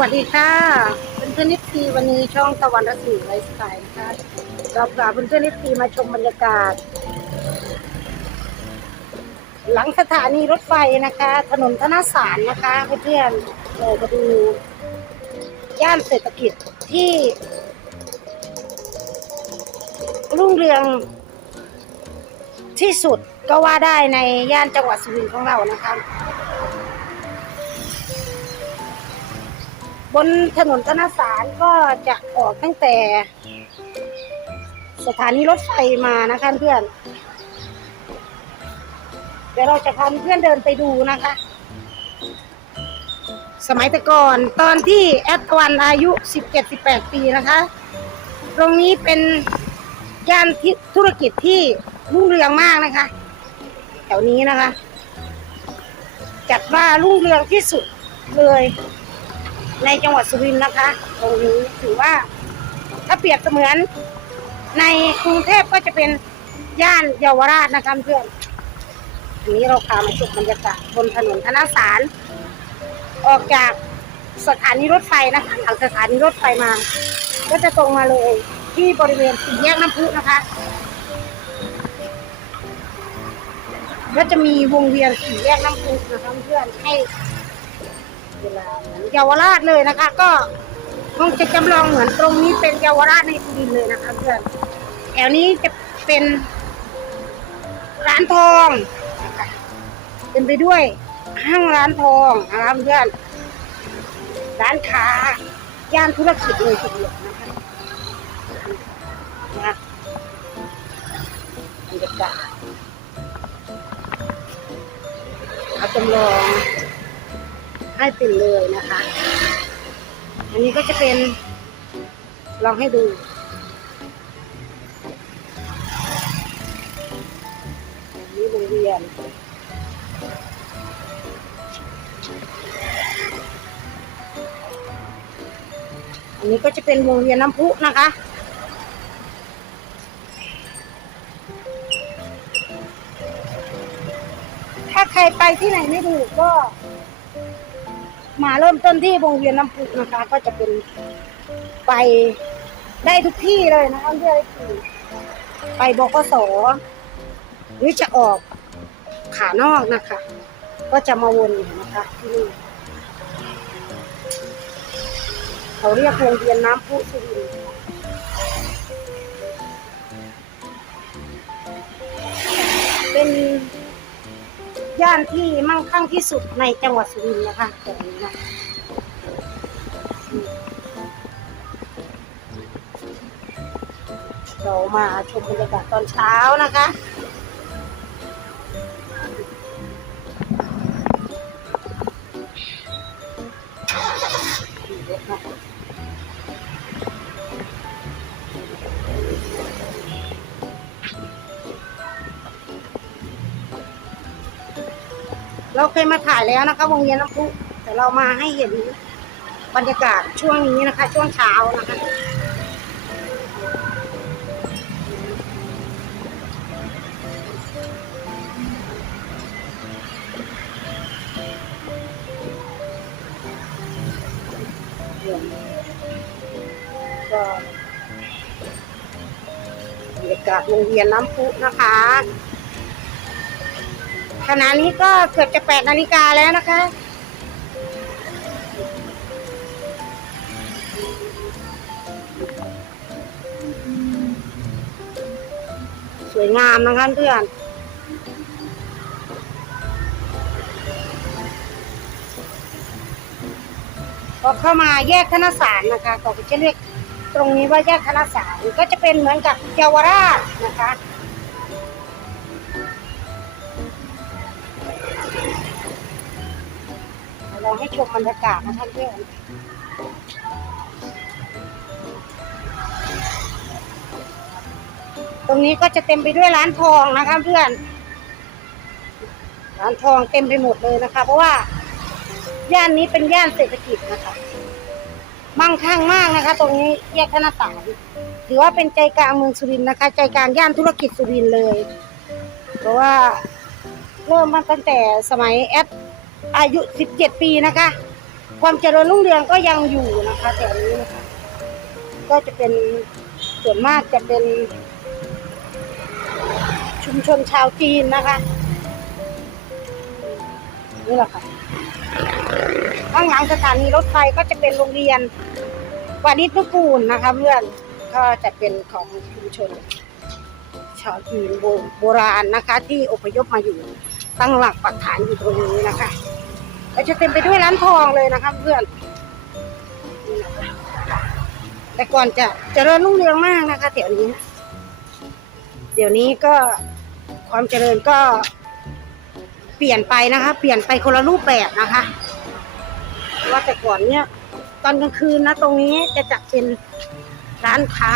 วัสดีค่ะเป็นเพื่อนนิตีวันนี้ช่องตะวันรัศมีไลฟ์สไตล์นะคะเราพาเพื่อนนิตีมาชมบรรยากาศ หลังสถานีรถไฟนะคะ ถนนธนสารนะคะเพื่อนเรามาดูย่านเศรษฐกิจที่ รุ่งเรืองที่สุดก็ว่าได้ในย่านจังหวัดสุรินทร์ของเรานะคะ บนถนนธนสารก็จะออกตั้งแต่ สถานีรถไฟมานะคะเพื่อน เดี๋ยวเราจะพาเพื่อนเดินไปดูนะคะ สมัยแต่ก่อนตอนที่แอดวันอายุ 17-18 ปีนะคะ ตรงนี้เป็นย่านธุรกิจที่รุ่งเรืองมากนะคะ แถวนี้นะคะ จัดว่ารุ่งเรืองที่สุดเลย ในจังหวัดสุรินทร์นะคะตรงนี้ถือว่า ถ้าเปรียบเสมือน ในกรุงเทพก็จะเป็นย่านเยาวราชนะคะเพื่อนอันนี้เราพามาชมบรรยากาศบนถนนธนสาร ออกจากสถานีรถไฟนะคะหลังสถานีรถไฟมา ก็จะตรงมาเลยที่บริเวณสี่แยกน้ำพุนะคะ ก็จะมีวงเวียนสี่แยกน้ำพุนะคะเพื่อนให้ เยาวราชเลยนะคะ ก็คงจะจำลองเหมือนตรงนี้เป็นเยาวราชในสุรินทร์เลยนะคะเพื่อนแถวนี้จะเป็นร้านทองเป็นไปด้วยห้างร้านทองนะคะเพื่อนร้านค้าย่านธุรกิจเลยทีเดียวนะคะนะบรรยากาศเอาจำลอง ให้เป็นเลยนะคะ อันนี้ก็จะเป็น ลองให้ดูอันนี้วงเวียนอันนี้ก็จะเป็นวงเวียนน้ำพุนะคะถ้าใครไปที่ไหนไม่ถูกก็ มาเริ่มต้นที่วงเวียนน้ำพุนะคะ ก็จะเป็นไปได้ทุกที่เลยนะคะเพื่อนที่ไปบกสหรือจะออกขานอกนะคะ ก็จะมาวนอยู่นะคะที่นี่เขาเรียกวงเวียนน้ำพุสุรินทร์เป็น ย่านที่มั่งคั่งที่สุดในจังหวัดสุรินทร์นะคะตรงนี้นะเรามาชมบรรยากาศตอนเช้านะคะเเราเคยมาถ่ายแล้วนะคะวงเวียนน้ำพุแต่เรามาให้เห็นบรรยากาศช่วงนี้นะคะ ช่วงเช้านะคะก็บรรยากาศวงเวียนน้ำพุนะคะ ขณะนี้ก็เกือบจะแปดนาฬิกาแล้วนะคะ สวยงามนะคะเพื่อนพอเข้ามาแยกธนสารนะคะก็จะเรียกตรงนี้ว่าแยกธนสารก็จะเป็นเหมือนกับเยาวราชนะคะ เราให้ชมบรรยากาศนะคะเพื่อนตรงนี้ก็จะเต็มไปด้วยร้านทองนะคะเพื่อน ร้านทองเต็มไปหมดเลยนะคะ เพราะว่า ย่านนี้เป็นย่านเศรษฐกิจนะคะมั่งคั่งมากนะคะ ตรงนี้แยกธนสารถือว่าเป็นใจกลางเมืองสุรินทร์นะคะ ใจกลางย่านธุรกิจสุรินทร์เลย เพราะว่าเริ่มมาตั้งแต่สมัยแอด อายุ 17 ปีนะคะ ความเจริญรุ่งเรืองก็ยังอยู่นะคะแถวนี้นะคะ ก็จะเป็นส่วนมากจะเป็น ชุมชนชาวจีนนะคะ นี่แหละค่ะข้างหลังสถานีรถไฟก็จะเป็นโรงเรียนวานิชนุกูลนะคะเพื่อนก็จะเป็นของชุมชน ชาวจีนโบโบราณนะคะ ที่อพยพมาอยู่ ตั้งหลักปักฐานอยู่ตรงนี้นะคะและจะเต็มไปด้วยร้านทองเลยนะคะเพื่อนนี่นะคะแต่ก่อนจะเจริญรุ่งเรืองมากนะคะแถวนี้ เดี๋ยวนี้ก็ความเจริญก็เปลี่ยนไปนะคะ เปลี่ยนไปคนละรูปแบบนะคะว่าแต่ก่อนเนี่ย ตอนกลางคืนนะ ตรงนี้จะจัดเป็นร้านค้า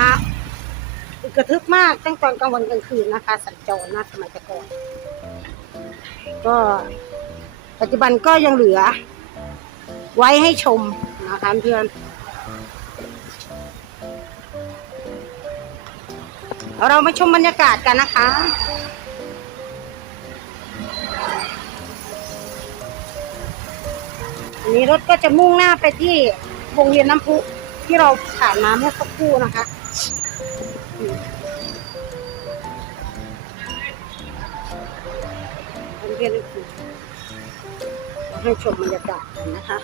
กระทึกมากตั้งตอนกลางวันกลางคืนนะคะ สัญจรนะสมัยแต่ก่อน ก็ปัจจุบันก็ยังเหลือ ไว้ให้ชมนะคะเพื่อนเรามาชมบรรยากาศกันนะคะ อันนี้รถก็จะมุ่งหน้าไปที่วงเวียนน้ำพุที่เราผ่านมาเมื่อสักครู่นะคะ เวียนน้ำพุเราให้ชมบรรยากาศกันนะคะ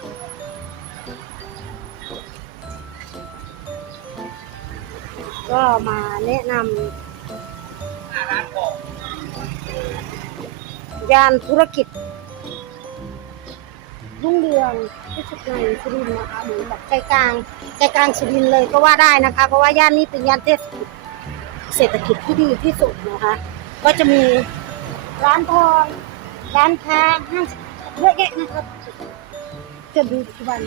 ก็มาแนะนำย่านธุรกิจรุ่งเรืองที่สุดในสุรินทร์นะคะเหมือนแบบใจกลางใจกลางสุรินทร์เลยก็ว่าได้นะคะ เพราะว่าย่านนี้เป็นย่านเทศกิจเศรษฐกิจที่ดีที่สุดนะคะ ก็จะมีร้านทอง ร้านค้าห้างเยอะแยะนะครับจนถึงปัจจุบัน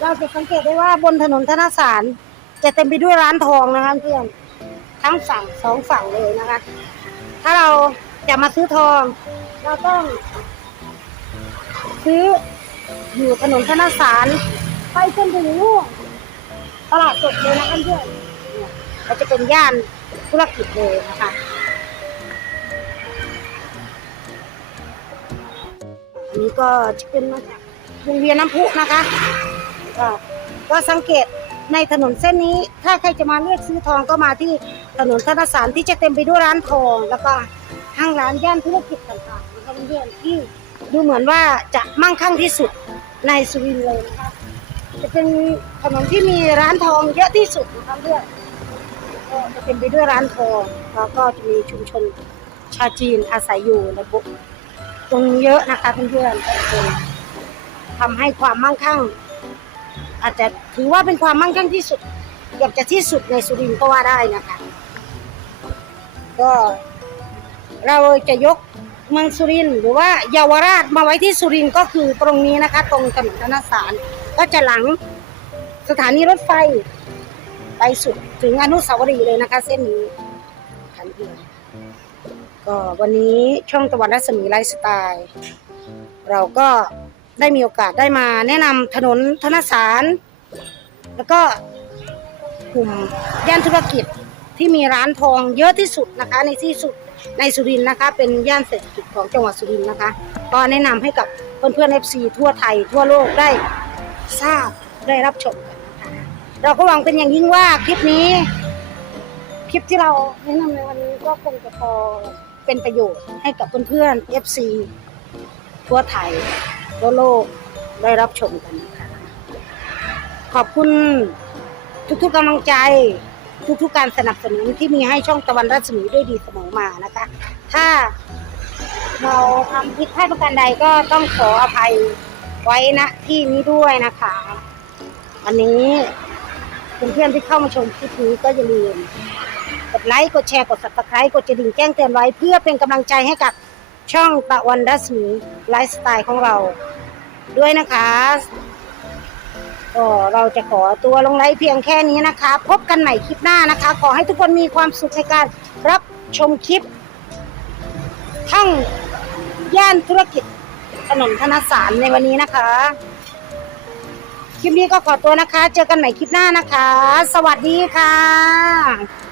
เราจะสังเกตได้ว่าบนถนนธนสารจะเต็มไปด้วยร้านทองนะคะเพื่อนทั้งฝั่งสองฝั่งเลยนะคะ ถ้าเราจะมาซื้อทอง เราต้อง ซื้ออยู่ถนนธนสารไปจนถึงนู่นตลาดสดเลยนะคะเพื่อนเนี่ยก็จะเป็นย่านธุรกิจเลยนะคะ อันนี้ก็จะเป็นมาจากวงเวียนน้ำพุนะคะก็ก็สังเกตในถนนเส้นนี้ ถ้าใครจะมาเลือกซื้อทองก็มาที่ถนนธนสารที่จะเต็มไปด้วยร้านทอง แล้วก็ห้างร้านย่านธุรกิจต่างๆนะคะเพื่อนที่ดูเหมือนว่าจะมั่งคั่งที่สุดในสุรินทร์เลยนะคะจะเป็นถนนที่มีร้านทองเยอะที่สุดนะคะเพื่อนก็จะเป็นไปด้วยร้านทองแล้วก็จะมีชุมชนชาวจีนอาศัยอยู่ในบุต รงนี้เยอะนะคะเพื่อนๆทำให้ความมั่งคั่ง อาจจะถือว่าเป็นความมั่งคั่งที่สุดเกือบจะที่สุดในสุรินทร์ก็ว่าได้นะคะ ก็เราจะยกเมืองสุรินทร์หรือว่าเยาวราชมาไว้ที่สุรินทร์ก็คือตรงนี้นะคะ ตรงถนนธนสารก็จะหลังสถานีรถไฟ ไปสุดถึงอนุสาวรีย์เลยนะคะ เส้นนี้ ก็วันนี้ช่องตะวันรัศมีไลฟ์สไตล์ เราก็ได้มีโอกาสได้มาแนะนำถนนธนสาร แล้วก็กลุ่มย่านธุรกิจที่มีร้านทองเยอะที่สุดนะคะ ในที่สุดในสุรินทร์นะคะ เป็นย่านเศรษฐกิจของจังหวัดสุรินทร์นะคะก็แนะนำให้กับเพื่อนๆ FC ทั่วไทยทั่วโลกได้ทราบได้รับชมกันนะคะเราก็หวังเป็นอย่างยิ่งว่าคลิปนี้ คลิปที่เราแนะนำในวันนี้ก็คงจะพอ เป็นประโยชน์ให้กับเพื่อนๆ FC ทั่วไทยทั่วโลกได้รับชมกันนะคะ ขอบคุณทุกๆกำลังใจ ทุกๆการสนับสนุนที่มีให้ช่องตะวันรัศมีด้วยดีเสมอมานะคะ ถ้าเราทำผิดพลาดประการใดก็ต้องขออภัยไว้ณที่นี้ด้วยนะคะวันนี้เพื่อนๆที่เข้ามาชมคลิปนี้ก็อย่าลืม กดไลค์ กดแชร์ กด subscribe กดกระดิ่งแจ้งเตือนไว้เพื่อเป็นกำลังใจให้กับช่องตะวันรัศมีไลฟ์สไตล์ของเราด้วยนะคะก็เราจะขอตัวลงไลฟ์เพียงแค่นี้นะคะ พบกันใหม่คลิปหน้านะคะ ขอให้ทุกคนมีความสุขในการรับชมคลิป ทั้งย่านธุรกิจถนนธนสารในวันนี้นะคะ คลิปนี้ก็ขอตัวนะคะ เจอกันใหม่คลิปหน้านะคะ สวัสดีค่ะ